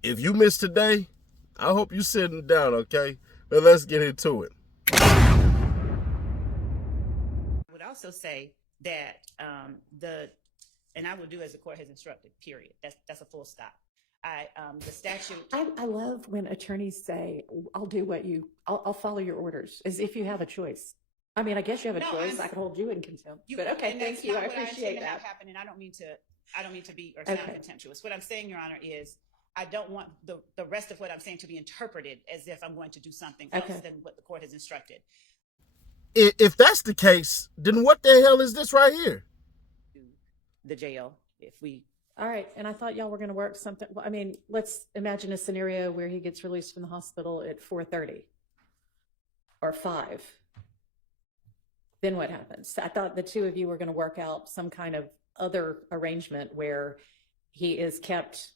If you missed today, I hope you're sitting down, okay? But let's get into it. I would also say that and I will do as the court has instructed, period. That's a full stop. The statute. I love when attorneys say, I'll follow your orders, as if you have a choice. I mean, I guess you have a choice. I could hold you in contempt, but okay, thank you. I appreciate that. Happen, and I don't mean to be or sound contemptuous. What I'm saying, Your Honor, is I don't want the rest of what I'm saying to be interpreted as if I'm going to do something else than what the court has instructed. If that's the case, then what the hell is this right here? The jail, if we. All right, and I thought y'all were going to work something. Well, I mean, let's imagine a scenario where he gets released from the hospital at 4:30 or 5. Then what happens? I thought the two of you were going to work out some kind of other arrangement where he is kept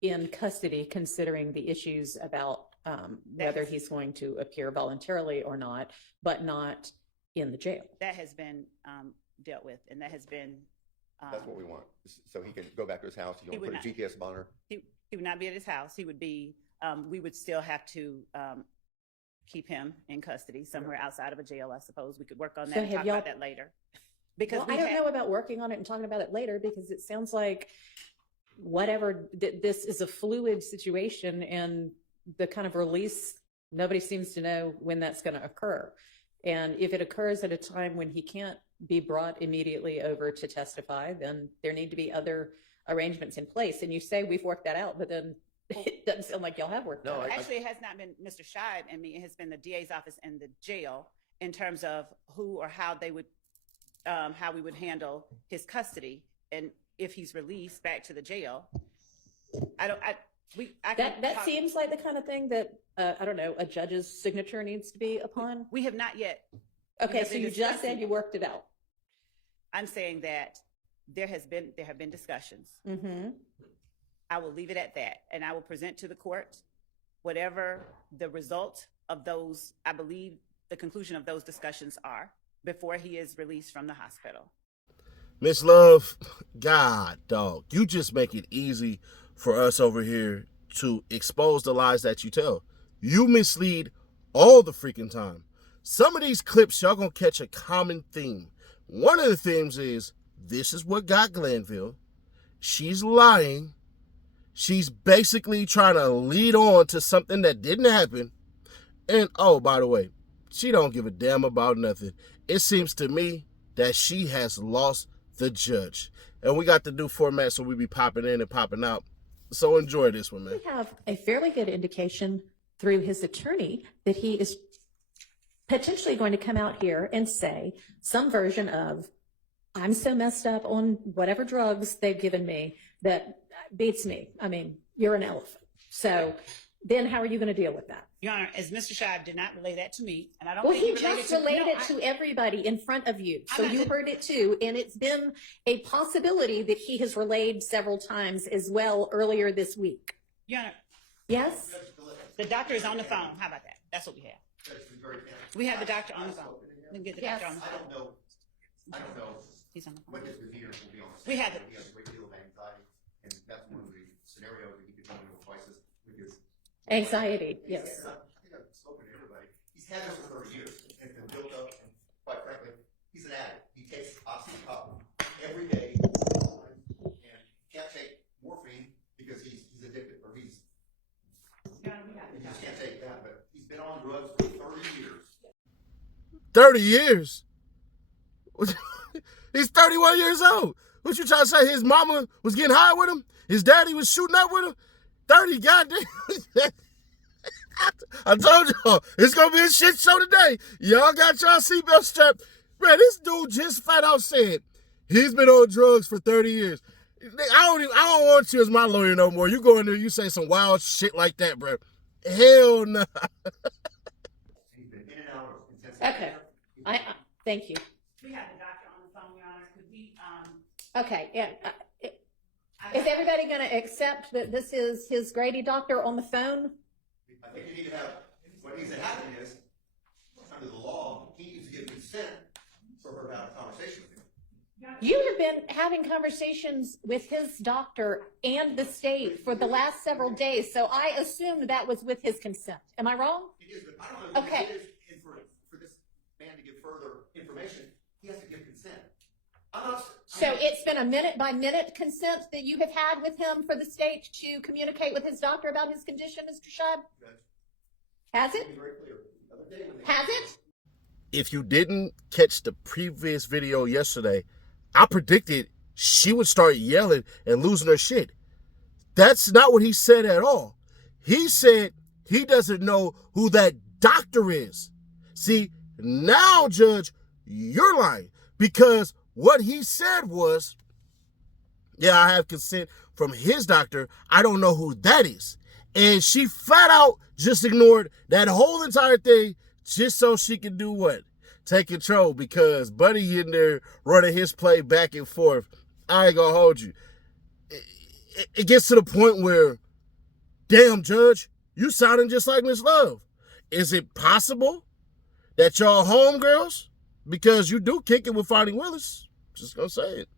in custody, considering the issues about whether he's going to appear voluntarily or not, but not in the jail. That has been dealt with, and that has been. That's what we want. So he can go back to his house. You don't put a GPS monitor. He would not be at his house. He would be. We would still have to keep him in custody somewhere outside of a jail. I suppose we could work on that and talk about that later. Because I don't know about working on it and talking about it later, because it sounds like whatever this is a fluid situation, and the kind of release, nobody seems to know when that's going to occur. And if it occurs at a time when he can't be brought immediately over to testify, then there need to be other arrangements in place. And you say we've worked that out, but then it doesn't sound like y'all have worked that out. Actually, it has not been Mr. Scheib and me. It has been the DA's office and the jail in terms of who or how they would, how we would handle his custody. And if he's released back to the jail, that seems like the kind of thing that I don't know, a judge's signature needs to be upon. We have not yet. Okay, so you just said you worked it out. I'm saying that there have been discussions. Mm-hmm. I will leave it at that, and I will present to the court whatever the result of those, I believe the conclusion of those discussions are, before he is released from the hospital. Miss Love, God, dog, you just make it easy for us over here to expose the lies that you tell. You mislead all the freaking time. Some of these clips, y'all gonna catch a common theme. One of the themes is, this is what got Glanville. She's lying. She's basically trying to lead on to something that didn't happen. And, oh, by the way, she don't give a damn about nothing. It seems to me that she has lost the judge. And we got the new format, so we be popping in and popping out. So enjoy this one, man. We have a fairly good indication through his attorney that he is potentially going to come out here and say some version of, I'm so messed up on whatever drugs they've given me that beats me. I mean, you're an elephant. So then how are you going to deal with that? Your Honor, as Mr. Scheib did not relay that to me, and I don't well, think he just relayed it to everybody in front of you. So you heard it too. And it's been a possibility that he has relayed several times as well earlier this week. Your Honor. Yes? The doctor is on the phone. How about that? That's what we have. We have the doctor on the phone. We can get the doctor on the phone. I don't know. He's on the phone. What his demeanor will be on the We have it. He has a great deal of anxiety, and that's one of the scenarios that he could come into a crisis with his anxiety. Yes. I think I've spoken to everybody. He's had this for 30 years, and it's been built up, and quite frankly, he's an addict. He takes oxycontin every day, and can't take morphine because he's addicted, or he just can't take that, but he's been on drugs for 30 years. 30 years? He's 31 years old. What you trying to say? His mama was getting high with him? His daddy was shooting up with him? 30, goddamn. I told y'all, it's going to be a shit show today. Y'all got y'all seatbelt strapped. Man, this dude just flat out said he's been on drugs for 30 years. I don't want you as my lawyer no more. You go in there, you say some wild shit like that, bro. Hell no. He's been in and out of intensive care. Okay. Thank you. We have the doctor on the phone, Your Honor. Could we, Okay, yeah. Is everybody going to accept that this is his Grady doctor on the phone? I think you need to have, what needs to happen is, under the law, he needs to give consent for her to have a conversation with him. You have been having conversations with his doctor and the state for the last several days, so I assumed that was with his consent. Am I wrong? It is, but I don't know what Okay. it is, and for this man to give further information, he has to give consent. I'm not. So it's been a minute-by-minute consent that you have had with him for the state to communicate with his doctor about his condition, Mr. Scheib? Has it? Be very clear. The other day when they- Has it? If you didn't catch the previous video yesterday, I predicted she would start yelling and losing her shit. That's not what he said at all. He said he doesn't know who that doctor is. See, now, Judge, you're lying, because what he said was, yeah, I have consent from his doctor. I don't know who that is. And she flat out just ignored that whole entire thing just so she can do what? Take control, because Buddy in there running his play back and forth. I ain't gonna hold you. It gets to the point where, damn, Judge, you sounding just like Miss Love. Is it possible that y'all homegirls? Because you do kick it with Fonnie Willis. Just gonna say it.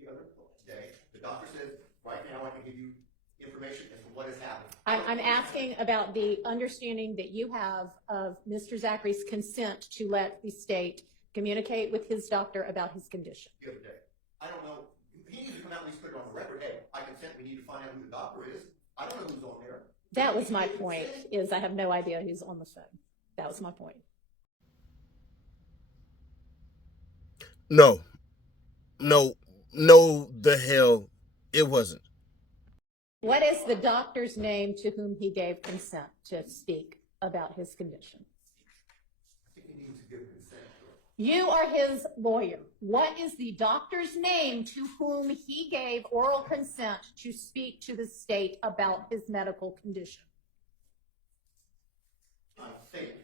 The other day, the doctor said, right now I can give you information as to what has happened. I'm asking about the understanding that you have of Mr. Zachary's consent to let the state communicate with his doctor about his condition. The other day. I don't know. He needs to come out and at least put it on the record. Hey, I consent. We need to find out who the doctor is. I don't know who's on there. That was my point, is I have no idea who's on the phone. That was my point. No, the hell it wasn't. What is the doctor's name to whom he gave consent to speak about his condition? I think he needs to give consent. You are his lawyer. What is the doctor's name to whom he gave oral consent to speak to the state about his medical condition? I think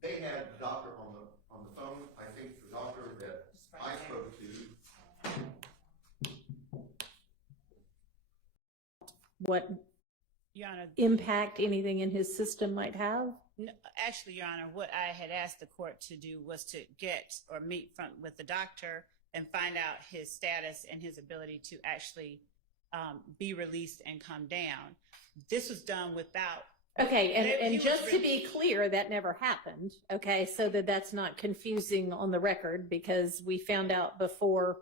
they had the doctor on the phone. I think the doctor that I spoke to. What Your Honor, impact anything in his system might have? no, actually, Your Honor, what I had asked the court to do was to get or meet with the doctor and find out his status and his ability to actually be released and come down. This was done without. Okay, He and was just to be released. clear, that never happened, okay, so that that's not confusing on the record, because we found out before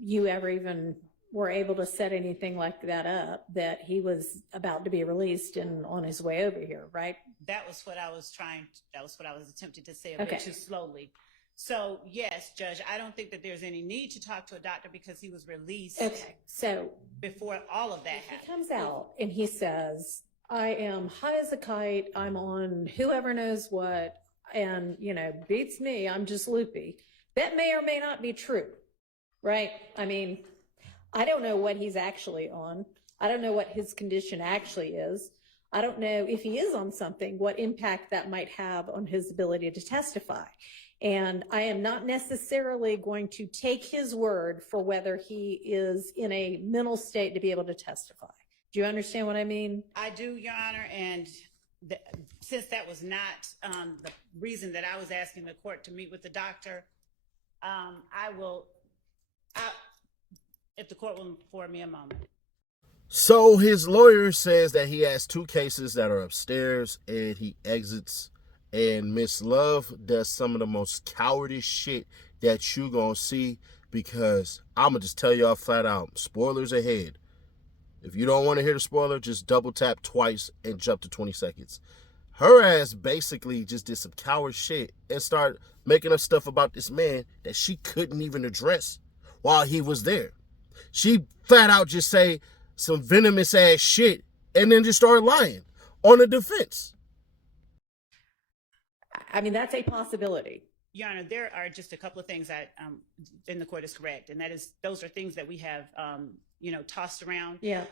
you ever even were able to set anything like that up, that he was about to be released and on his way over here, right? That was what I was attempting to say a Okay. bit too slowly. So yes, Judge, I don't think that there's any need to talk to a doctor because he was released Okay, so before all of that he happened. comes out and he says, I am high as a kite, I'm on whoever knows what, and, beats me, I'm just loopy. That may or may not be true, right? I mean, I don't know what he's actually on. I don't know what his condition actually is. I don't know if he is on something, what impact that might have on his ability to testify. And I am not necessarily going to take his word for whether he is in a mental state to be able to testify. Do you understand what I mean? I do, Your Honor, and since that was not the reason that I was asking the court to meet with the doctor, if the court will afford me a moment. So his lawyer says that he has two cases that are upstairs, and he exits, and Miss Love does some of the most cowardice shit that you gonna see, because I'm gonna just tell y'all flat out, spoilers ahead. If you don't want to hear the spoiler, just double tap twice and jump to 20 seconds. Her ass basically just did some coward shit and started making up stuff about this man that she couldn't even address while he was there. She flat out just say some venomous ass shit and then just started lying on the defense. I mean, that's a possibility. Your Honor, there are just a couple of things that, and the court is correct, and that is, those are things that we have, tossed around. Yeah.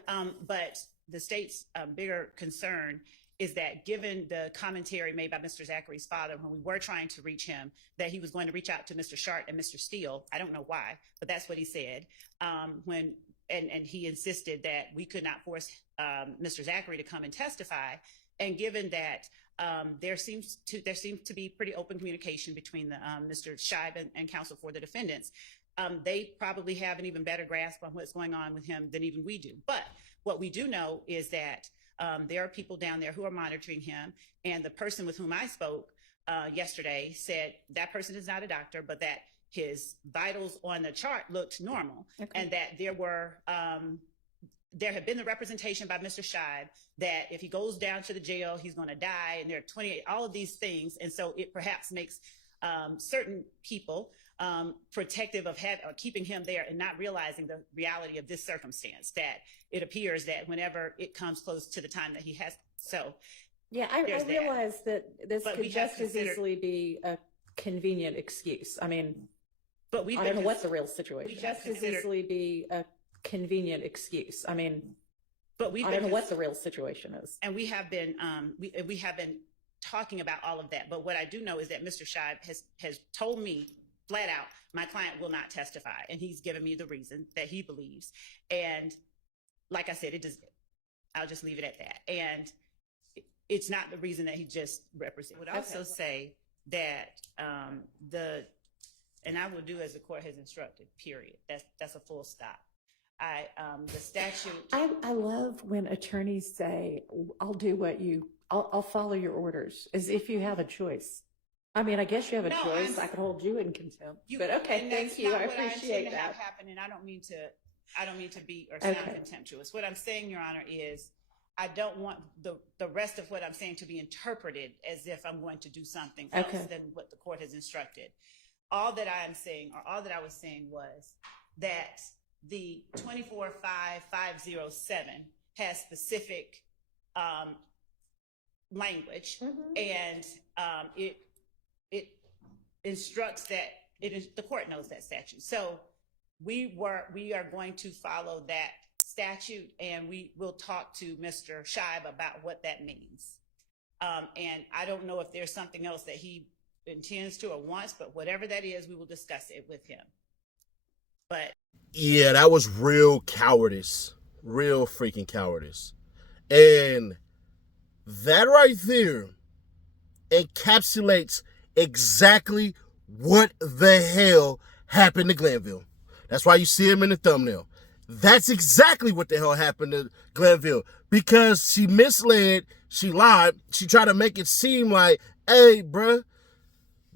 But the state's bigger concern is that given the commentary made by Mr. Zachary's father when we were trying to reach him, that he was going to reach out to Mr. Shart and Mr. Steele. I don't know why, but that's what he said. And he insisted that we could not force Mr. Zachary to come and testify. And given that there seems to be pretty open communication between the Mr. Scheib and counsel for the defendants, they probably have an even better grasp on what's going on with him than even we do. But what we do know is that there are people down there who are monitoring him. And the person with whom I spoke yesterday said that person is not a doctor, but that his vitals on the chart looked normal. Okay. And that there had been the representation by Mr. Scheib that if he goes down to the jail, he's going to die. And there are 28, all of these things. And so it perhaps makes certain people protective of keeping him there and not realizing the reality of this circumstance, that it appears that whenever it comes close to the time that he has. So yeah, I realize that this could just as easily be a convenient excuse. I mean, but I don't know what the real situation. Just as easily be a convenient excuse. I mean, but I don't know what the real situation is. And we have been we have been talking about all of that. But what I do know is that Mr. Scheib has told me flat out, my client will not testify, and he's given me the reason that he believes. And like I said, I'll just leave it at that. And it's not the reason that he just represents. I would also say that and I will do as the court has instructed, period. That's a full stop. The statute. I love when attorneys say, I'll follow your orders, as if you have a choice. I mean, I guess you have a choice. I could hold you in contempt. But okay, thank you. I appreciate that. Have happen, and I don't mean to be or sound contemptuous. What I'm saying, Your Honor, is I don't want the rest of what I'm saying to be interpreted as if I'm going to do something else than what the court has instructed. All that I am saying, or all that I was saying, was that the 245507 has specific language, and it instructs that the court knows that statute. So we are going to follow that statute, and we will talk to Mr. Scheib about what that means. And I don't know if there's something else that he intends to or wants, but whatever that is, we will discuss it with him. But yeah, that was real cowardice, real freaking cowardice. And that right there encapsulates exactly what the hell happened to Glenville. That's why you see him in the thumbnail. That's exactly what the hell happened to Glenville, because she misled, she lied, she tried to make it seem like, hey, bruh,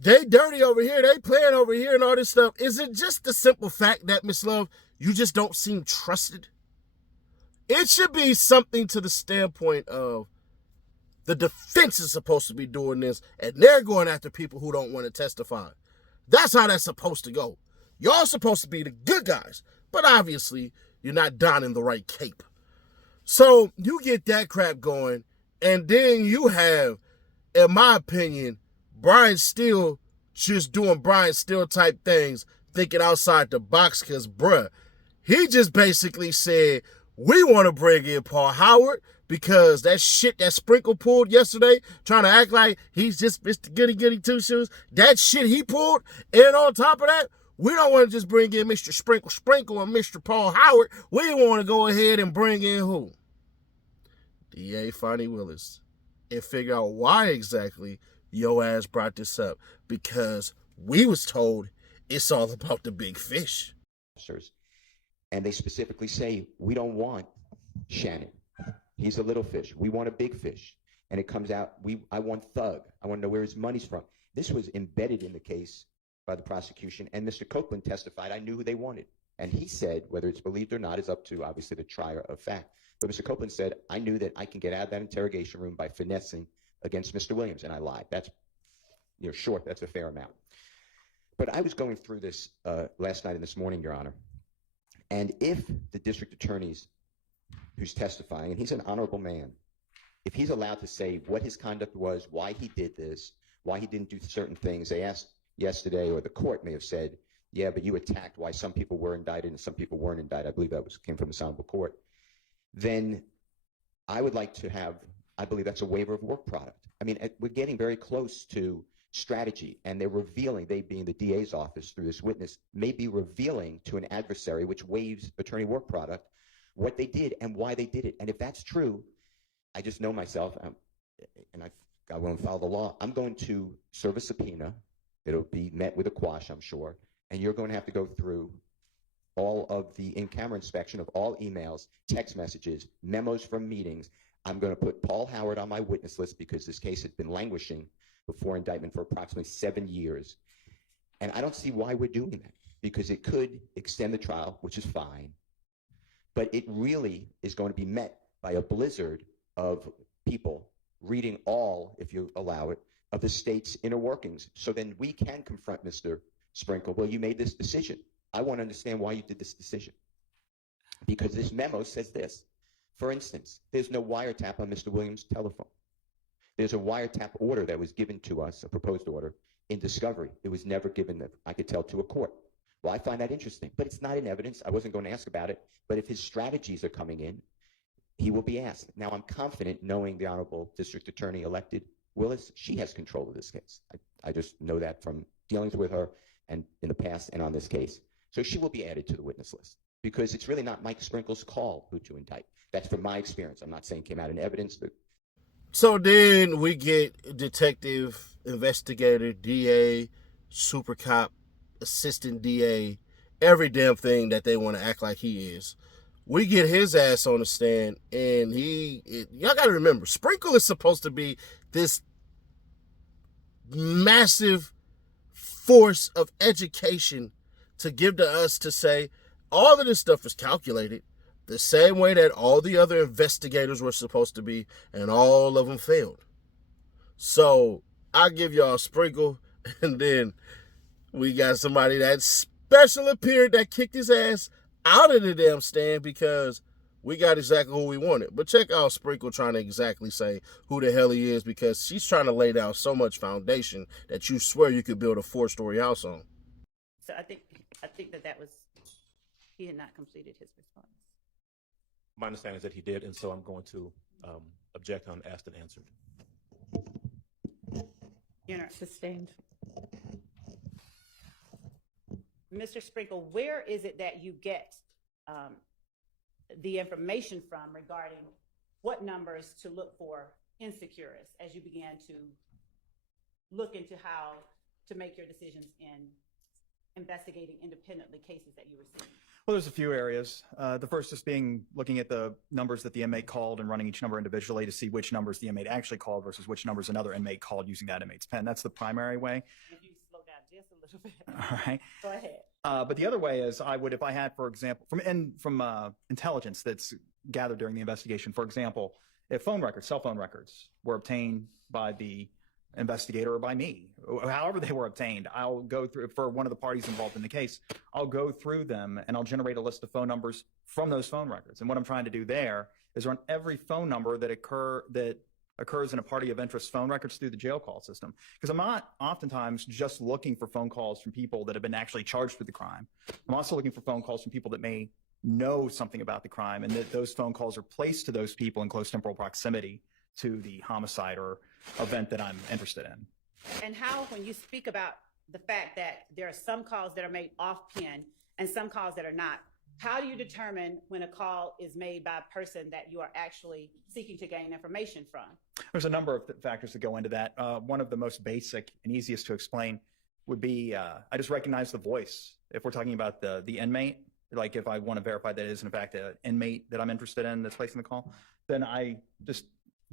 they dirty over here, they playing over here and all this stuff. Is it just the simple fact that, Miss Love, you just don't seem trusted? It should be something to the standpoint of the defense is supposed to be doing this, and they're going after people who don't want to testify. That's how that's supposed to go. Y'all supposed to be the good guys, but obviously you're not donning the right cape. So you get that crap going, and then you have, in my opinion, Brian Steele just doing Brian Steele type things, thinking outside the box, because, bruh, he just basically said, we want to bring in Paul Howard because that shit that Sprinkle pulled yesterday, trying to act like he's just Mr. Goody Two Shoes, that shit he pulled, and on top of that, we don't want to just bring in Mr. Sprinkle and Mr. Paul Howard. We want to go ahead and bring in who? DA Fonnie Willis. And figure out why exactly yo ass brought this up, because we was told it's all about the big fish. And they specifically say, we don't want Shannon. He's a little fish. We want a big fish. And it comes out, I want Thug. I want to know where his money's from. This was embedded in the case by the prosecution, and Mr. Copeland testified, I knew who they wanted. And he said, whether it's believed or not is up to, obviously, the trier of fact. But Mr. Copeland said, I knew that I can get out of that interrogation room by finessing against Mr. Williams, and I lied. That's, short, that's a fair amount. But I was going through this last night and this morning, Your Honor, and if the district attorneys who's testifying, and he's an honorable man, if he's allowed to say what his conduct was, why he did this, why he didn't do certain things, they asked yesterday, or the court may have said, yeah, but you attacked why some people were indicted and some people weren't indicted. I believe that came from the honorable court. Then I would like to have, I believe that's a waiver of work product. I mean, we're getting very close to strategy, and they're revealing, they being the DA's office through this witness, may be revealing to an adversary which waives attorney work product what they did and why they did it. And if that's true, I just know myself, and I won't follow the law, I'm going to serve a subpoena. It'll be met with a quash, I'm sure. and you're going to have to go through all of the in-camera inspection of all emails, text messages, memos from meetings. I'm going to put Paul Howard on my witness list because this case had been languishing before indictment for approximately 7 years. And I don't see why we're doing that, because it could extend the trial, which is fine, but it really is going to be met by a blizzard of people reading all, if you allow it, of the state's inner workings. So then we can confront Mr. Sprinkle. Well, you made this decision. I want to understand why you did this decision. Because this memo says this. For instance, there's no wiretap on Mr. Williams' telephone. There's a wiretap order that was given to us, a proposed order, in discovery. It was never given, I could tell, to a court. Well, I find that interesting, but it's not in evidence. I wasn't going to ask about it. But if his strategies are coming in, he will be asked. Now, I'm confident, knowing the Honorable District Attorney elected Willis, she has control of this case. I just know that from dealings with her and in the past and on this case. So she will be added to the witness list, because it's really not Mike Sprinkle's call who to indict. That's from my experience. I'm not saying it came out in evidence, but. So then we get detective, investigator, DA, super cop, assistant DA, every damn thing that they want to act like he is. We get his ass on the stand, and y'all got to remember, Sprinkle is supposed to be this massive force of education to give to us, to say all of this stuff is calculated the same way that all the other investigators were supposed to be, and all of them failed. So I give y'all Sprinkle, and then we got somebody that special appeared that kicked his ass out of the damn stand because we got exactly who we wanted. But check out Sprinkle trying to exactly say who the hell he is, because she's trying to lay down so much foundation that you swear you could build a 4-story house on. So I think that was, he had not completed his response. My understanding is that he did, and so I'm going to object on asked and answered. Your Honor, Sustained. Mr. Sprinkle, where is it that you get the information from regarding what numbers to look for in Securus as you began to look into how to make your decisions in investigating independently cases that you were seeing? Well, there's a few areas. The first is looking at the numbers that the inmate called and running each number individually to see which numbers the inmate actually called versus which numbers another inmate called using that inmate's pen. That's the primary way. If you slow down just a little bit. All right. Go ahead. But the other way is if I had, for example, from intelligence that's gathered during the investigation, for example, if cell phone records were obtained by the investigator or by me, however they were obtained, I'll go through, for one of the parties involved in the case, I'll go through them and I'll generate a list of phone numbers from those phone records. And what I'm trying to do there is run every phone number that occurs in a party of interest phone records through the jail call system. Because I'm not oftentimes just looking for phone calls from people that have been actually charged with the crime. I'm also looking for phone calls from people that may know something about the crime, and that those phone calls are placed to those people in close temporal proximity to the homicide or event that I'm interested in. And how, when you speak about the fact that there are some calls that are made off pin and some calls that are not, how do you determine when a call is made by a person that you are actually seeking to gain information from? There's a number of factors that go into that. One of the most basic and easiest to explain would be I just recognize the voice. If we're talking about the inmate, like if I want to verify that it is in fact an inmate that I'm interested in that's placing the call, then I just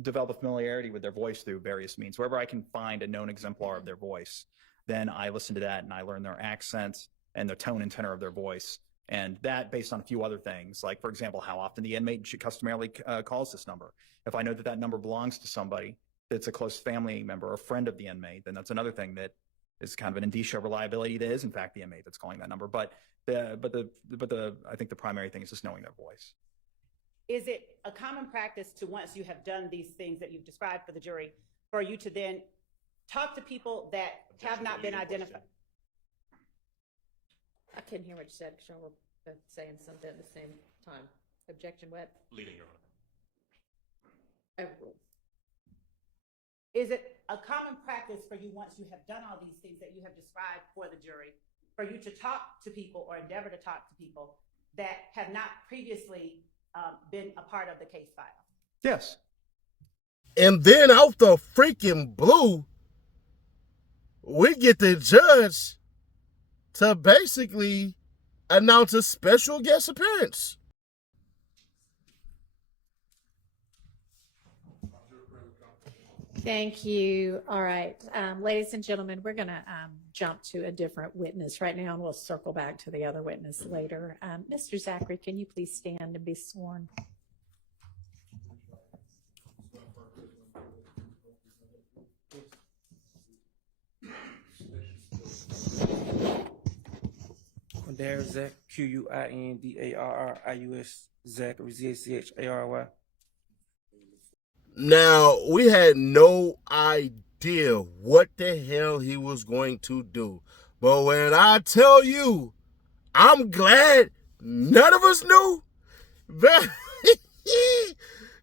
develop a familiarity with their voice through various means. Wherever I can find a known exemplar of their voice, then I listen to that and I learn their accent and the tone and tenor of their voice. And that based on a few other things, like, for example, how often the inmate customarily calls this number. If I know that that number belongs to somebody that's a close family member or friend of the inmate, then that's another thing that is kind of an indicia of reliability that is, in fact, the inmate that's calling that number. But I think the primary thing is just knowing their voice. Is it a common practice to, once you have done these things that you've described for the jury, for you to then talk to people that have not been identified? I couldn't hear what you said because y'all were both saying something at the same time. Objection, what? Leading, Your Honor. Oh, Is it a common practice for you, once you have done all these things that you have described for the jury, for you to talk to people or endeavor to talk to people that have not previously been a part of the case file? Yes. And then out the freaking blue, we get the judge to basically announce a special guest appearance. Thank you. All right. Ladies and gentlemen, we're going to jump to a different witness right now, and we'll circle back to the other witness later. Mr. Zachary, can you please stand and be sworn? Quindarius Zach, Quindarrius, Zachary, Zachary. Now, we had no idea what the hell he was going to do. But when I tell you, I'm glad none of us knew. Man,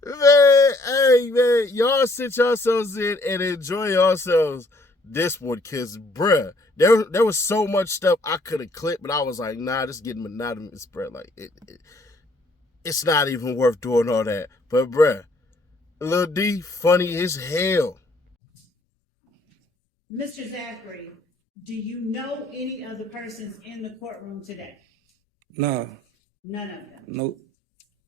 hey, man, y'all sit yourselves in and enjoy yourselves this one, because, bruh, there was so much stuff I could have clipped, but I was like, nah, this is getting monotonous, bruh. Like, it's not even worth doing all that. But, bruh, Lil D, funny as hell. Mr. Zachary, do you know any of the persons in the courtroom today? Nah, None of them. nope,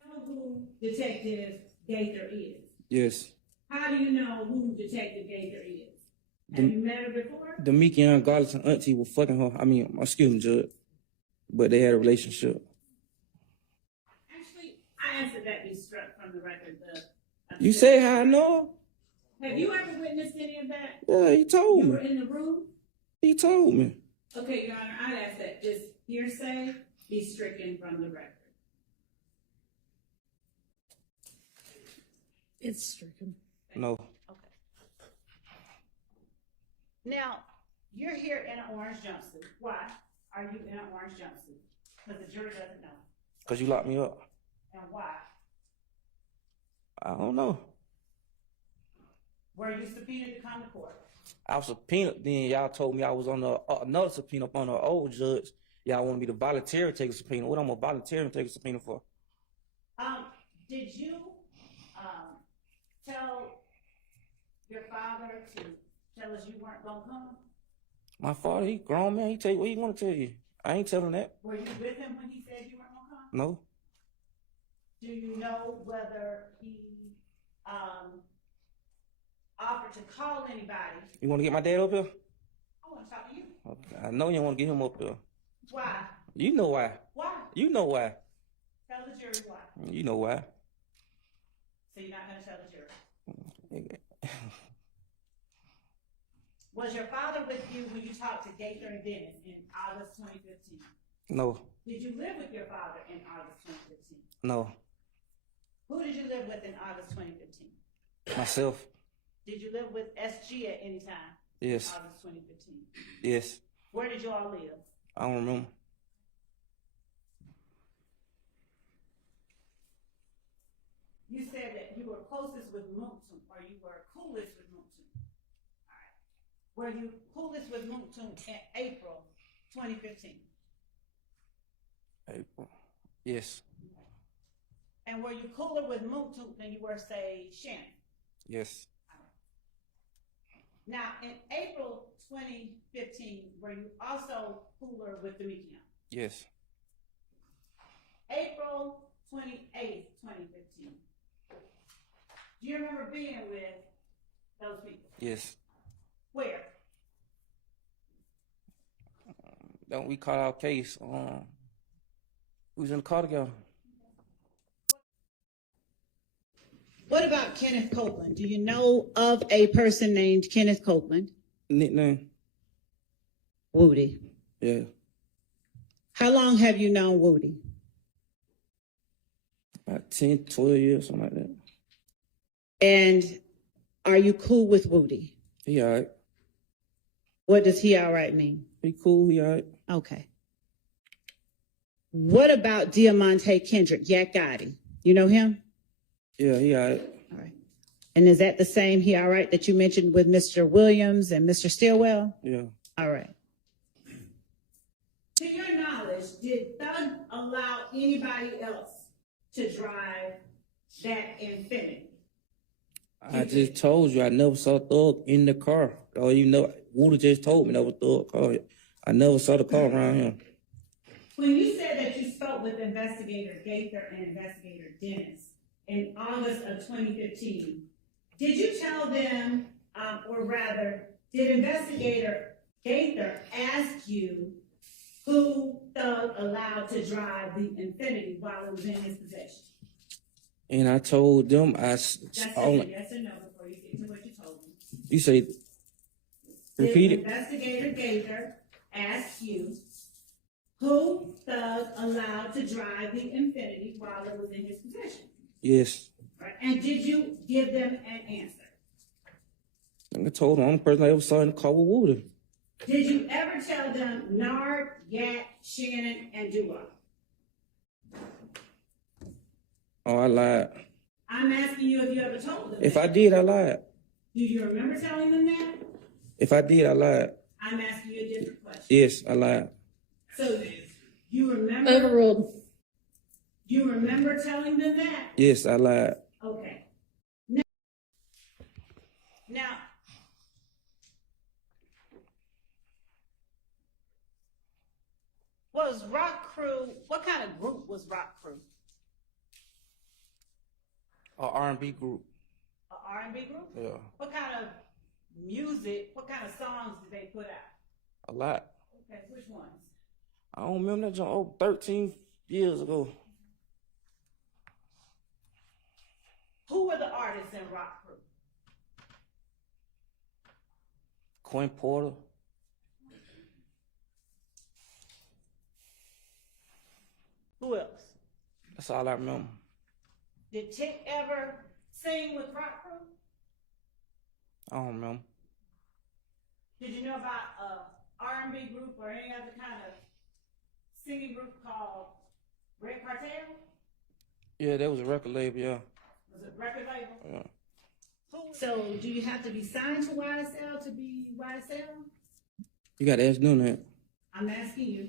Know who Detective Gaither is? yes. How do you know who Detective Gaither is? Have you met her before? The Meek Young Goddess and auntie were fucking her. I mean, excuse me, Judge. But they had a relationship. Actually, I asked that be struck from the record. You say how I know? Have you ever witnessed any of that? Yeah, he told You were me. in the room? He told me. Okay, Your Honor, I'd ask that just hearsay be stricken from the record. It's stricken. No. Okay. Now, you're here in an orange jumpsuit. Why are you in an orange jumpsuit? Because the jury doesn't know. Because you locked me up. And why? I don't know. Were you subpoenaed to come to court? I was subpoenaed, then y'all told me I was on another subpoena up on an old judge. Y'all wanted me to voluntarily take a subpoena. What I'm going to voluntarily take a subpoena for? Did you tell your father to tell us you weren't gonna come? My father, he grown man. He tell you what he want to tell you. I ain't telling that. Were you with him when he said you weren't gonna come? No. Do you know whether he offered to call anybody? You want to get my dad up here? I want to talk to you. Okay. I know you want to get him up here. Why? You know why. Why? You know why. Tell the jury why. You know why. So you're not going to tell the jury. Was your father with you when you talked to Gaither and Dennis in August 2015? No. Did you live with your father in August 2015? No. Who did you live with in August 2015? Myself. Did you live with SG at any time? Yes. August 2015. Yes. Where did you all live? I don't remember. You said that you were closest with Moontum, or you were coolest with Moontum. All right. Were you coolest with Moontum in April 2015? April. Yes. And were you cooler with Moontum than you were, say, Shannon? Yes. Now, in April 2015, were you also cooler with Demekion? Yes. April 28th, 2015. Do you remember being with those people? Yes. Where? Don't we call our case? We was in the car together. What about Kenneth Copeland? Do you know of a person named Kenneth Copeland? Nickname? Woody. Yeah. How long have you known Woody? About 10, 12 years, something like that. And are you cool with Woody? He all right. What does he all right mean? He cool, he all right. Okay. What about Diamante Kendrick, Yak Gotti? You know him? Yeah, he all right. All right. And is that the same he all right that you mentioned with Mr. Williams and Mr. Stillwell? Yeah. All right. To your knowledge, did Thug allow anybody else to drive that Infiniti? I just told you I never saw Thug in the car. Or you know, Woody just told me that was Thug car. I never saw the car around him. When you said that you spoke with Investigator Gaither and Investigator Dennis in August of 2015, did you tell them, or rather, did Investigator Gaither ask you who Thug allowed to drive the Infinity while it was in his possession? And I told them That's only, yes or no before you get to what you told them. you say, repeat Did it? Investigator Gaither ask you who Thug allowed to drive the Infinity while it was in his possession? Yes. Right. And did you give them an answer? And I told them I'm the person I ever saw in the car with Woody. Did you ever tell them Nard, Yak, Shannon, and Dua? Oh, I lied. I'm asking you if you ever told them If that. I did, I lied. Do you remember telling them that? If I did, I lied. I'm asking you a different question. Yes, I lied. So you remember? Overruled. You remember telling them that? Yes, I lied. Okay. Now, was Rock Crew, what kind of group was Rock Crew? A R&B group. A R&B group? Yeah, What kind of music, what kind of songs did they put out? a lot. Okay, which ones? I don't remember that junk 13 years ago. Who were the artists in Rock Crew? Quinn Porter. Who else? That's all I remember. Did Tick ever sing with Rock Crew? I don't remember. Did you know about a R&B group or any other kind of singing group called Red Cartel? Yeah, that was a record label, yeah. Was it record label? Yeah. So do you have to be signed to YSL to be YSL? You got to ask them that. I'm asking you.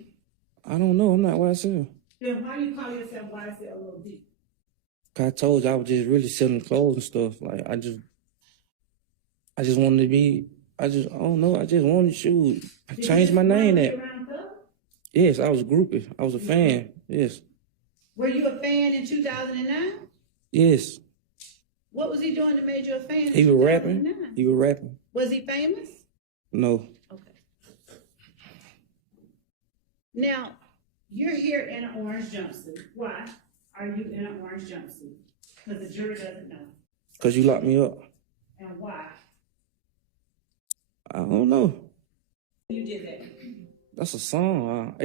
I don't know. I'm not YSL. Then why you call yourself YSL a little deep? I told you I was just really selling clothes and stuff. Like I just wanted to be. I don't know. I just wanted shoes. I changed my name. That. Yes, I was a groupie. I was a fan. Yes. Were you a fan in 2009? Yes. What was he doing that made you a fan? He was rapping. He was rapping. Was he famous? No. Okay. Now, you're here in an orange jumpsuit. Why are you in an orange jumpsuit? Because the jury doesn't know. Because you locked me up. And why? I don't know. You did that. That's a song.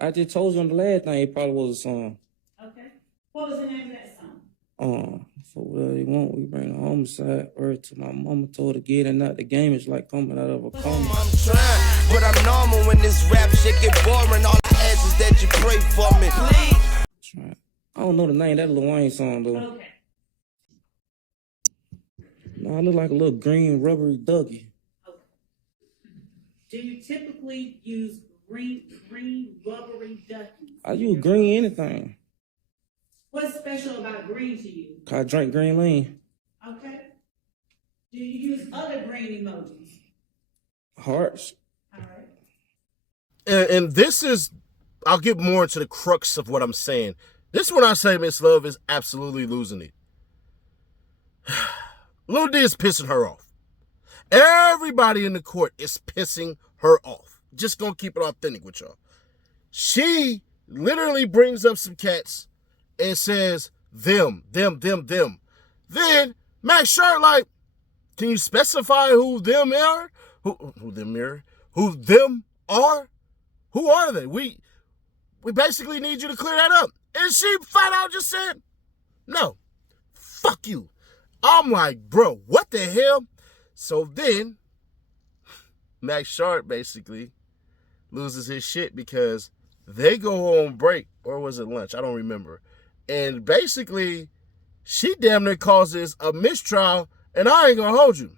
I just told you on the last thing it probably was a song. Okay. What was the name of that song? For whatever they want, we bring the homicide. Word to my mama, told her to get it, not the game is like coming out of a coma. I'm trying, but I'm normal when this rap shit get boring. All I ask is that you pray for me, please. Right. I don't know the name. That Lil Wayne song though. Okay. No, I look like a little green rubbery ducky. Okay. Do you typically use green rubbery duckies? I use green anything. What's special about green to you? Cause I drink green lean. Okay. Do you use other green emojis? Hearts. All right. And this is, I'll get more into the crux of what I'm saying. This one I say Miss Love is absolutely losing it. Lil D is pissing her off. Everybody in the court is pissing her off. Just gonna keep it authentic with y'all. She literally brings up some cats and says, them. Then Max Sharp like, can you specify who them are? Who them are? Who them are? Who are they? We basically need you to clear that up. And she flat out just said, no, fuck you. I'm like, bro, what the hell? So then Max Sharp basically loses his shit because they go on break, or was it lunch? I don't remember. And basically, she damn near causes a mistrial, and I ain't gonna hold you.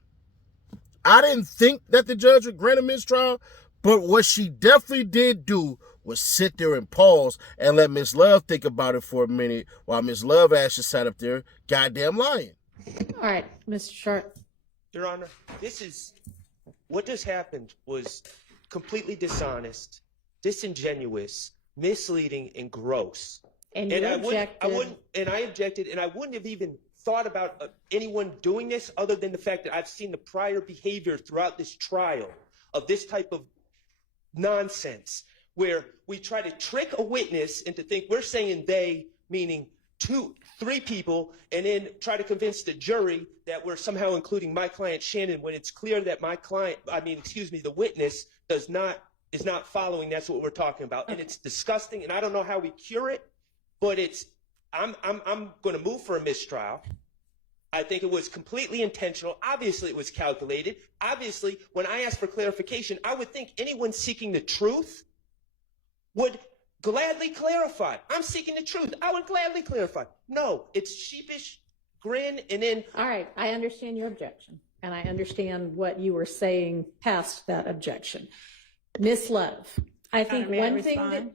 I didn't think that the judge would grant a mistrial, but what she definitely did do was sit there and pause and let Miss Love think about it for a minute while Miss Love actually sat up there goddamn lying. All right, Mr. Sharp. Your Honor, what just happened was completely dishonest, disingenuous, misleading, and gross. And you objected. I objected, and I wouldn't have even thought about anyone doing this other than the fact that I've seen the prior behavior throughout this trial of this type of nonsense where we try to trick a witness into think we're saying they, meaning 2, 3 people, and then try to convince the jury that we're somehow including my client Shannon when it's clear that the witness is not following. That's what we're talking about, and it's disgusting. And I don't know how we cure it, but I'm going to move for a mistrial. I think it was completely intentional. Obviously, it was calculated. Obviously, when I asked for clarification, I would think anyone seeking the truth would gladly clarify. I'm seeking the truth. I would gladly clarify. No, it's sheepish grin and then. All right, I understand your objection, and I understand what you were saying past that objection. Miss Love, I think one thing that,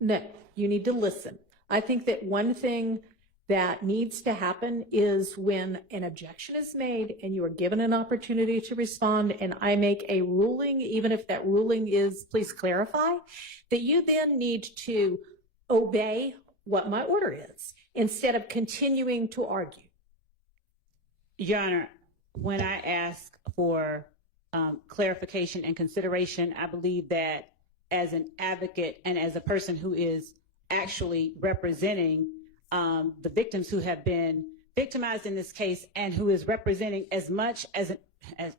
no, you need to listen. I think that one thing that needs to happen is when an objection is made and you are given an opportunity to respond and I make a ruling, even if that ruling is please clarify, that you then need to obey what my order is instead of continuing to argue. Your Honor, when I ask for clarification and consideration, I believe that as an advocate and as a person who is actually representing the victims who have been victimized in this case and who is representing as much as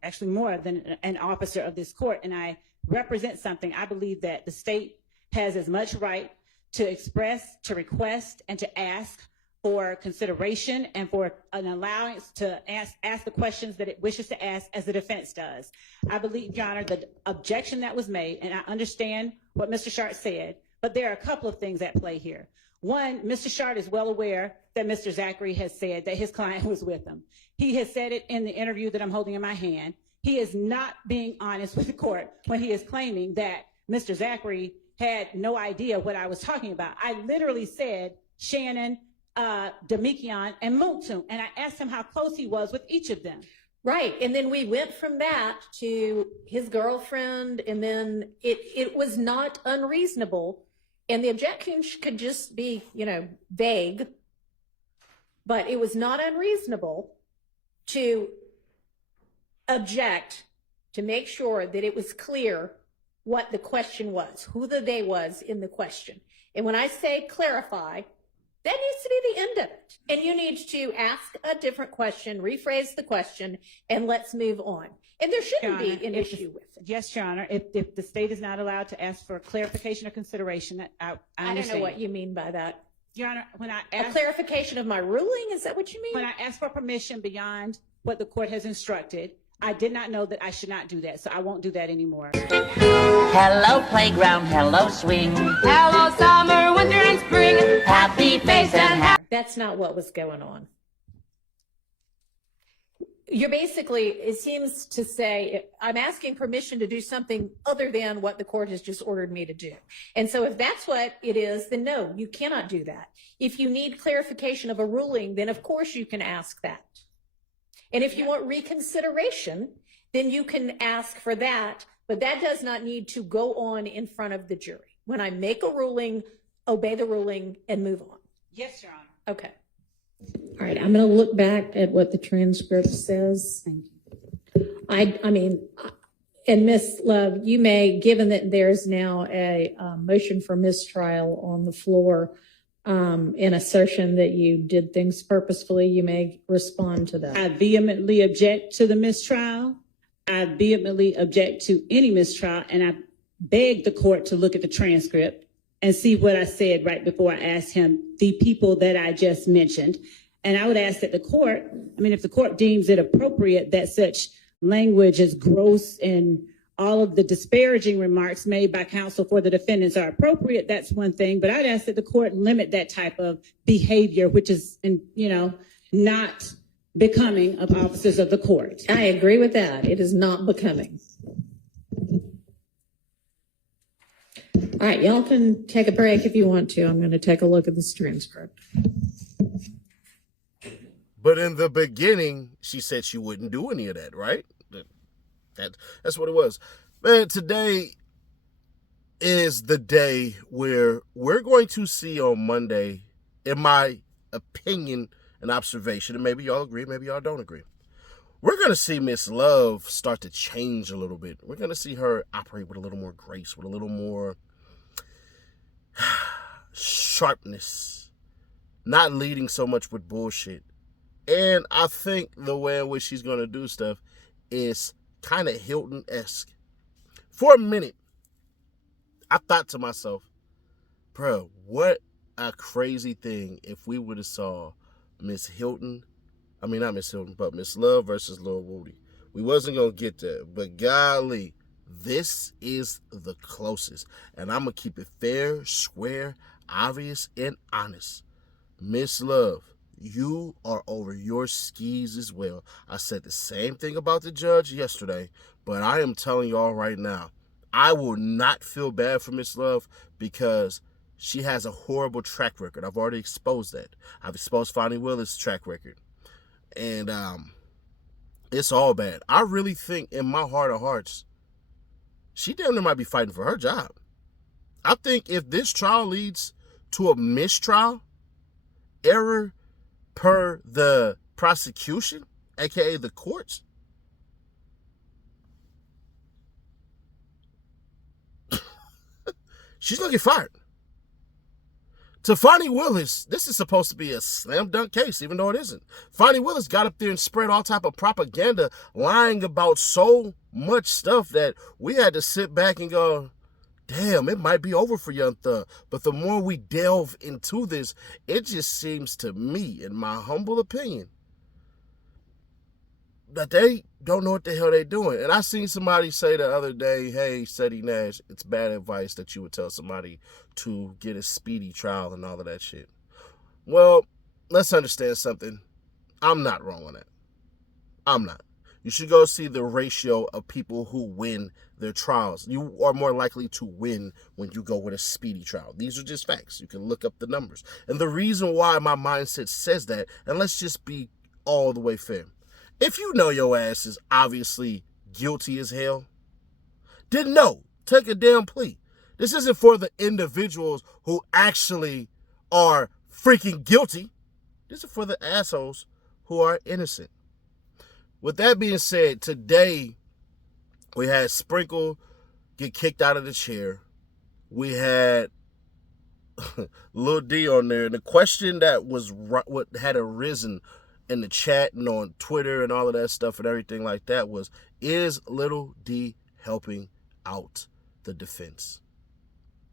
actually more than an officer of this court, and I represent something, I believe that the state has as much right to express, to request, and to ask for consideration and for an allowance to ask the questions that it wishes to ask as the defense does. I believe, Your Honor, the objection that was made, and I understand what Mr. Sharp said, but there are a couple of things at play here. One, Mr. Sharp is well aware that Mr. Zachary has said that his client was with him. He has said it in the interview that I'm holding in my hand. He is not being honest with the court when he is claiming that Mr. Zachary had no idea what I was talking about. I literally said Shannon, Demikion, and Muntu, and I asked him how close he was with each of them. Right, and then we went from that to his girlfriend, and then it was not unreasonable. And the objection could just be, vague, but it was not unreasonable to object to make sure that it was clear what the question was, who the they was in the question. And when I say clarify, that needs to be the end of it. And you need to ask a different question, rephrase the question, and let's move on. And there shouldn't be an issue with it. Yes, Your Honor. If the state is not allowed to ask for clarification or consideration, I understand. I don't know what you mean by that. Your Honor, when I ask... A clarification of my ruling? Is that what you mean? When I ask for permission beyond what the court has instructed, I did not know that I should not do that, so I won't do that anymore. Hello, playground. Hello, swing. Hello, summer, winter, and spring. Happy face and happy... That's not what was going on. You're basically, it seems to say, I'm asking permission to do something other than what the court has just ordered me to do. And so if that's what it is, then no, you cannot do that. If you need clarification of a ruling, then of course you can ask that. And if you want reconsideration, then you can ask for that, but that does not need to go on in front of the jury. When I make a ruling, obey the ruling and move on. Yes, Your Honor. Okay. All right, I'm going to look back at what the transcript says. Thank you. I mean, and Ms. Love, you may, given that there's now a motion for mistrial on the floor, in assertion that you did things purposefully, you may respond to that. I vehemently object to the mistrial. I vehemently object to any mistrial, and I beg the court to look at the transcript and see what I said right before I asked him the people that I just mentioned. And I would ask that the court, if the court deems it appropriate that such language is gross and all of the disparaging remarks made by counsel for the defendants are appropriate, that's one thing. But I'd ask that the court limit that type of behavior, which is, not becoming of officers of the court. I agree with that. It is not becoming. All right, y'all can take a break if you want to. I'm going to take a look at this transcript. But in the beginning, she said she wouldn't do any of that, right? That's what it was. Man, today is the day where we're going to see on Monday, in my opinion and observation, and maybe y'all agree, maybe y'all don't agree. We're going to see Miss Love start to change a little bit. We're going to see her operate with a little more grace, with a little more sharpness, not leading so much with bullshit. And I think the way in which she's going to do stuff is kind of Hilton-esque. For a minute, I thought to myself, bro, what a crazy thing if we would have saw Miss Hilton, not Miss Hilton, but Miss Love versus Lil Woody. We wasn't going to get there, but golly, this is the closest. And I'm going to keep it fair, square, obvious, and honest. Miss Love, you are over your skis as well. I said the same thing about the judge yesterday, but I am telling y'all right now, I will not feel bad for Miss Love because she has a horrible track record. I've already exposed that. I've exposed Fonnie Willis' track record. And it's all bad. I really think in my heart of hearts, she damn near might be fighting for her job. I think if this trial leads to a mistrial, error per the prosecution, aka the courts, she's gonna get fired. To Fonnie Willis, this is supposed to be a slam dunk case, even though it isn't. Fonnie Willis got up there and spread all type of propaganda, lying about so much stuff that we had to sit back and go, damn, it might be over for Young Thug. But the more we delve into this, it just seems to me, in my humble opinion, that they don't know what the hell they're doing. And I seen somebody say the other day, hey, Seti Nash, it's bad advice that you would tell somebody to get a speedy trial and all of that shit. Well, let's understand something. I'm not wrong on that. I'm not. You should go see the ratio of people who win their trials. You are more likely to win when you go with a speedy trial. These are just facts. You can look up the numbers. And the reason why my mindset says that, and let's just be all the way fair. If you know your ass is obviously guilty as hell, then no, take a damn plea. This isn't for the individuals who actually are freaking guilty. This is for the assholes who are innocent. With that being said, today we had Sprinkle get kicked out of the chair. We had Lil D on there. And the question that was what had arisen in the chat and on Twitter and all of that stuff and everything like that was, is Little D helping out the defense?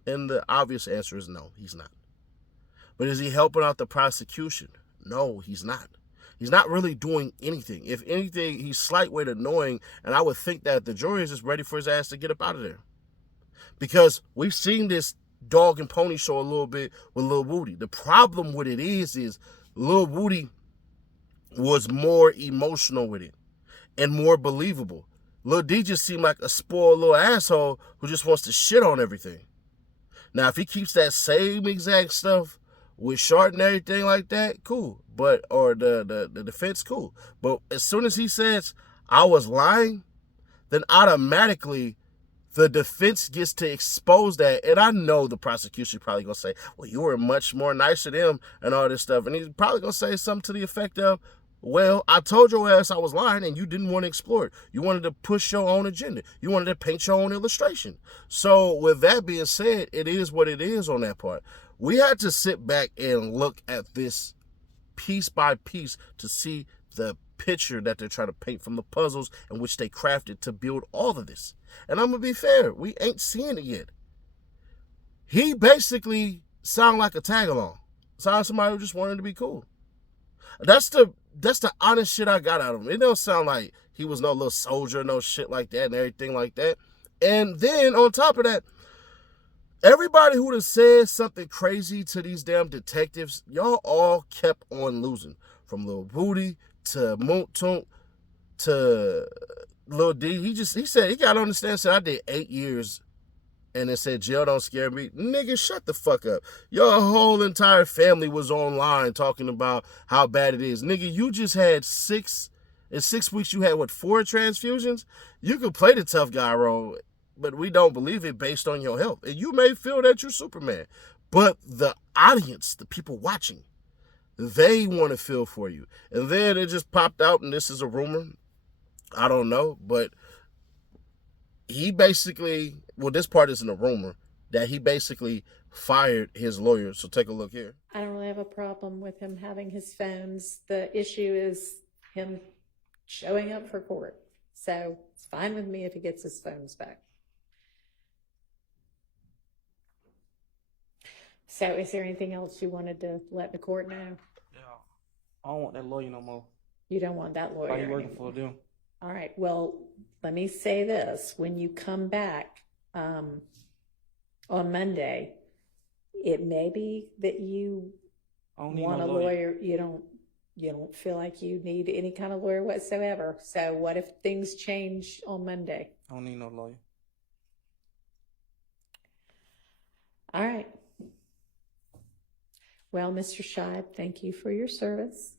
And the obvious answer is no, he's not. But is he helping out the prosecution? No, he's not. He's not really doing anything. If anything, he's slightly annoying, and I would think that the jury is just ready for his ass to get up out of there. Because we've seen this dog and pony show a little bit with Lil Woody. The problem with it is Lil Woody was more emotional with it and more believable. Lil D just seemed like a spoiled little asshole who just wants to shit on everything. Now, if he keeps that same exact stuff with Short and everything like that, cool. But, or the defense, cool. But as soon as he says, I was lying, then automatically the defense gets to expose that. And I know the prosecution probably going to say, well, you were much more nice to them and all this stuff. And he's probably going to say something to the effect of, well, I told your ass I was lying and you didn't want to explore it. You wanted to push your own agenda. You wanted to paint your own illustration. So with that being said, it is what it is on that part. We had to sit back and look at this piece by piece to see the picture that they're trying to paint from the puzzles in which they crafted to build all of this. And I'm going to be fair, we ain't seeing it yet. He basically sounded like a tag-along. Sounded like somebody who just wanted to be cool. That's the honest shit I got out of him. It don't sound like he was no little soldier, no shit like that and everything like that. And then on top of that, everybody who would have said something crazy to these damn detectives, y'all all kept on losing. From Lil Booty to Moot Toont to Lil D. He said, he got on the stand, said, I did 8 years. And it said, jail don't scare me. Nigga, shut the fuck up. Your whole entire family was online talking about how bad it is. Nigga, you just had in 6 weeks, you had, 4 transfusions? You could play the tough guy role. but we don't believe it based on your health. And you may feel that you're Superman, but the audience, the people watching, they want to feel for you. And then it just popped out, and this is a rumor. I don't know, but he basically, well, this part isn't a rumor, that he basically fired his lawyer. So take a look here. I don't really have a problem with him having his phones. The issue is him showing up for court. So it's fine with me if he gets his phones back. So is there anything else you wanted to let the court know? Yeah. I don't want that lawyer no more. You don't want that lawyer Why you working anymore. for them? All right. Well, let me say this. When you come back on Monday, it may be that you I don't need want no a lawyer. You don't feel like you need any kind of lawyer whatsoever. So what if things change on Monday? I don't need no lawyer. All right. Well, Mr. Scheib, thank you for your service.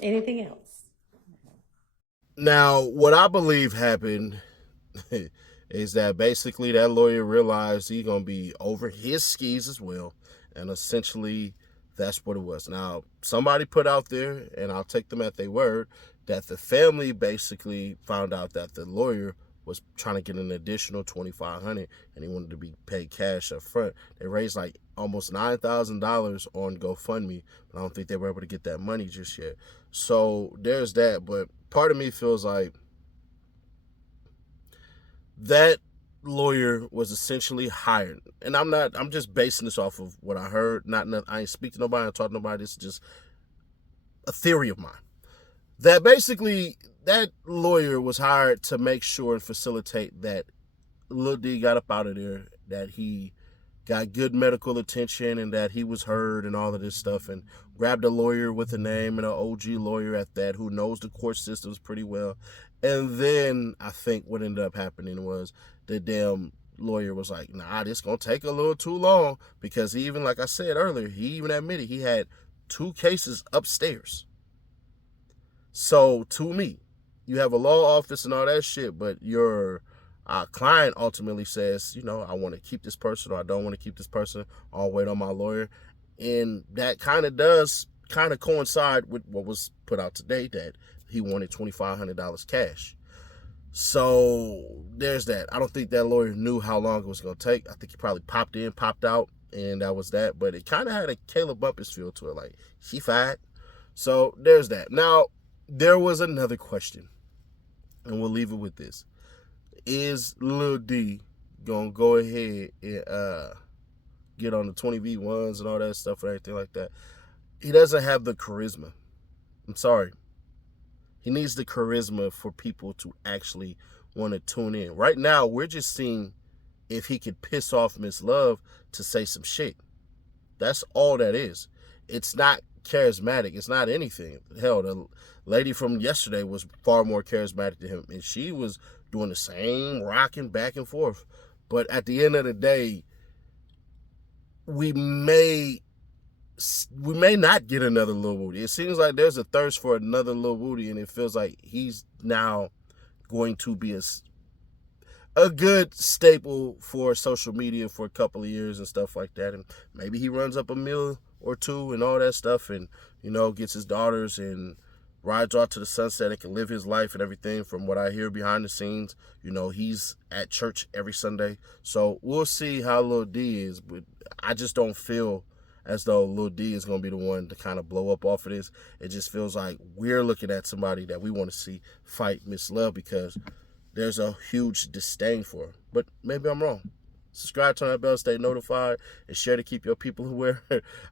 Anything else? Now, what I believe happened is that basically that lawyer realized he's going to be over his skis as well. And essentially, that's what it was. Now, somebody put out there, and I'll take them at their word, that the family basically found out that the lawyer was trying to get an additional $2,500, and he wanted to be paid cash up front. They raised like almost $9,000 on GoFundMe, but I don't think they were able to get that money just yet. So there's that. But part of me feels like that lawyer was essentially hired, and I'm just basing this off of what I heard. I ain't speak to nobody, I talk to nobody. This is just a theory of mine. That basically that lawyer was hired to make sure and facilitate that Lil D got up out of there, that he got good medical attention, and that he was heard and all of this stuff, and grabbed a lawyer with a name, and an OG lawyer at that, who knows the court systems pretty well. And then I think what ended up happening was the damn lawyer was like, nah, this gonna take a little too long, because he even, like I said earlier, he even admitted he had 2 cases upstairs. So to me, you have a law office and all that shit, but your client ultimately says, you know, I want to keep this person, or I don't want to keep this person. I'll wait on my lawyer. And that kind of does kind of coincide with what was put out today, that he wanted $2,500 cash. So there's that. I don't think that lawyer knew how long it was going to take. I think he probably popped in, popped out, and that was that. But it kind of had a Caleb Bumpus feel to it, like, she fired. So there's that. Now, there was another question, and we'll leave it with this. Is Lil D gonna go ahead and get on the 20v1s and all that stuff and everything like that? He doesn't have the charisma. I'm sorry. He needs the charisma for people to actually want to tune in. Right now, we're just seeing if he could piss off Miss Love to say some shit. That's all that is. It's not charismatic. It's not anything. Hell, the lady from yesterday was far more charismatic than him, and she was doing the same rocking back and forth. But at the end of the day, we may not get another Lil Woody. It seems like there's a thirst for another Lil Woody, and it feels like he's now going to be a good staple for social media for a couple of years and stuff like that. And maybe he runs up a meal or two and all that stuff, and, you know, gets his daughters and rides off to the sunset and can live his life and everything. From what I hear behind the scenes, you know, he's at church every Sunday. So we'll see how Lil D is, but I just don't feel as though Lil D is going to be the one to kind of blow up off of this. It just feels like we're looking at somebody that we want to see fight Miss Love, because there's a huge disdain for her. But maybe I'm wrong. Subscribe, turn that bell, stay notified, and share to keep your people aware.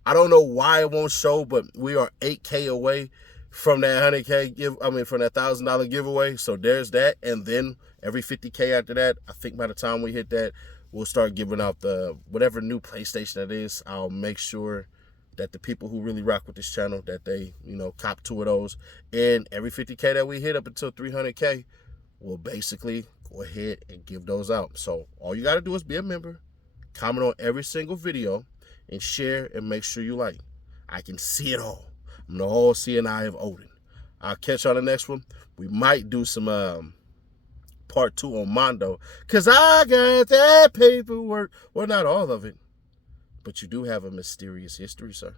I don't know why it won't show, but we are 8K away from that 100K from that $1,000 giveaway. So there's that. And then every 50K after that, I think by the time we hit that, we'll start giving out the whatever new PlayStation it is. I'll make sure that the people who really rock with this channel, that they, you know, cop 2 of those. And every 50K that we hit up until 300K, we'll basically go ahead and give those out. So all you got to do is be a member, comment on every single video, and share, and make sure you like. I can see it all. I'm the whole seeing eye of Odin. I'll catch you on the next one. We might do some part 2 on Mondo, because I got that paperwork. Well, not all of it, but you do have a mysterious history, sir.